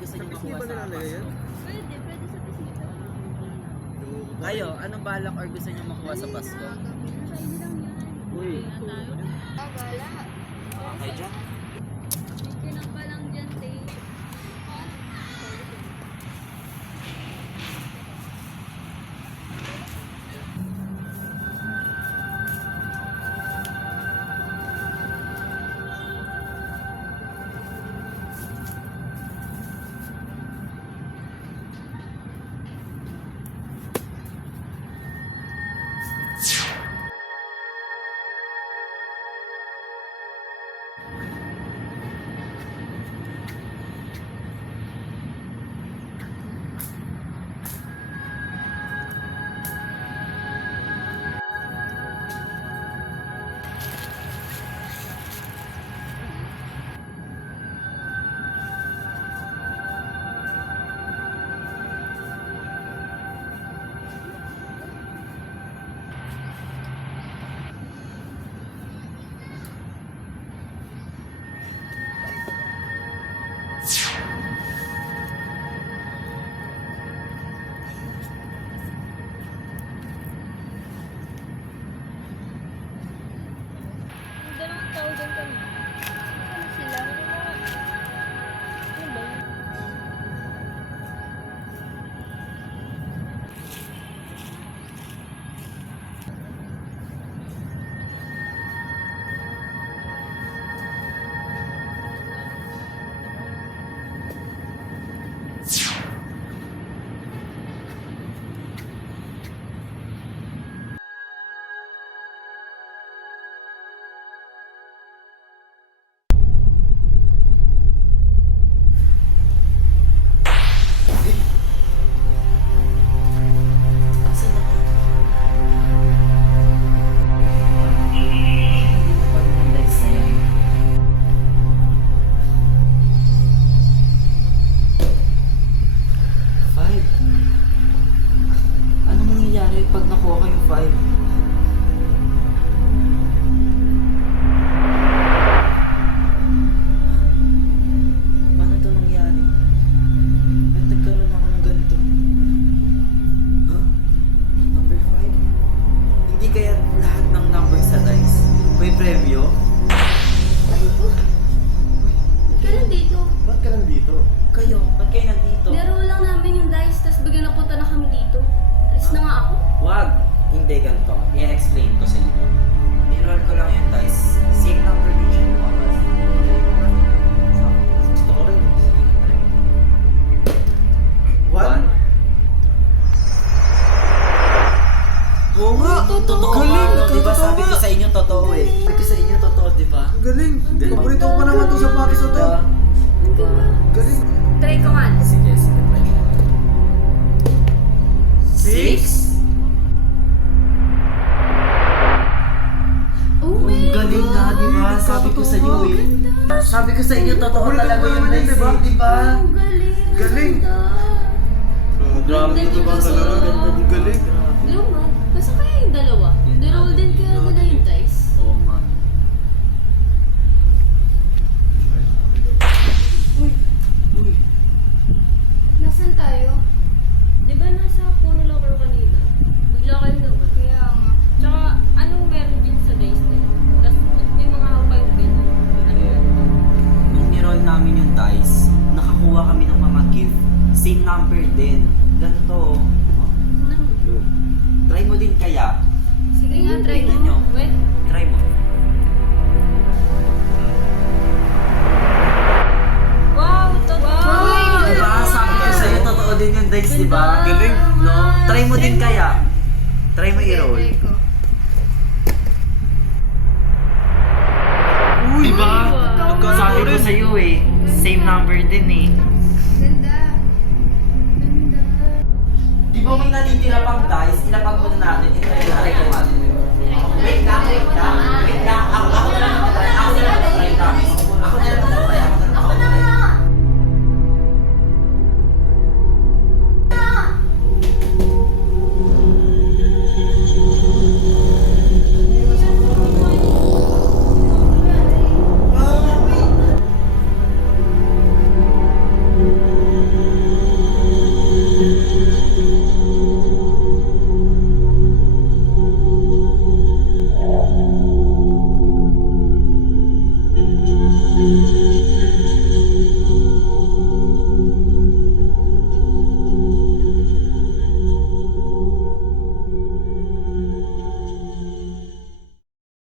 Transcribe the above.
gusto Sa niyo pisngi makuha ba sa nilalagay yan? Pasko? Pwede sa pisngi. Kayo, anong balak or gusto niyo makuha sa Pasko? Sa inyo lang yan. Uy. Kaya tayo. Gala. Okay dyan? May pa lang dyan, te. Yung dalawang tao dyan kami. Ano sila? Ano ba yun? Asan na? Hindi pa rin yung lights na yan. Five. Ano mangyayari pag nakuha ko yung five? Paano ito nangyari? Ba't nagkaroon ako ng ganito? Huh? Number 5? Hindi kaya lahat ng numbers sa dice may premyo? Ba't ka nandito? Ba't ka nandito? Kayo, ba't kayo nandito? Laro lang namin yung dice, tapos bigla napunta na kami dito. Alis na nga ako. Wag! Hindi ganito. I-explain ko sa inyo. Niroll ko lang yung dice. Same number din siya lumabas. Gusto ko rin. One. Oo nga! Totoo. Galing! Ikaw, Diba totoo sabi ko nga. sa inyo totoo eh. Sabi ko sa inyo totoo, diba? Ang galing. Paborito ko pa naman itong sapatos na to. Diba? Ang ganda. Galing. Try ko nga. Sige, sige. Try. 6? Oh my Ang galing nga, diba? Sabi ko sa iyo eh. Sabi ko sa inyo, totoo Paborito talaga ko yung naman yun, dice diba? eh, diba? Ang galing. Galing. Ganda. Grabe Ganda ito ba dito. talaga? Ganda Ang galing. Lumad. Basta kaya yung dalawa. Niroll din kaya nila yung dice. Oo nga. Uy, Uy, nasan tayo? Di ba nasa puno lang kayo kanina? Bigla kayo naman. Kaya nga. Tsaka, anong meron din sa dice na yun? Tapos may mga hapay ganyan. Ano Eh, meron? nung niroll namin yung dice, nakakuha kami ng mga gift. Same number din. Ganito. Oh. Ano? Try mo din kaya. Sige nga, try Tingnan mo. nyo. Wait. Try mo. Wow, totoo! Diba? Sabi ko sa'yo, totoo din yung dice, diba? Galing. No? Try mo din kaya. Try mo i-roll. Uy, Diba? Totoo. Sabi ko sa'yo eh. Same number din eh. Ganda. Ganda. Di ba may natitira pang dice? Ilapag muna natin. Ito yung try ko natin. Wait lang, wait lang. Wait lang.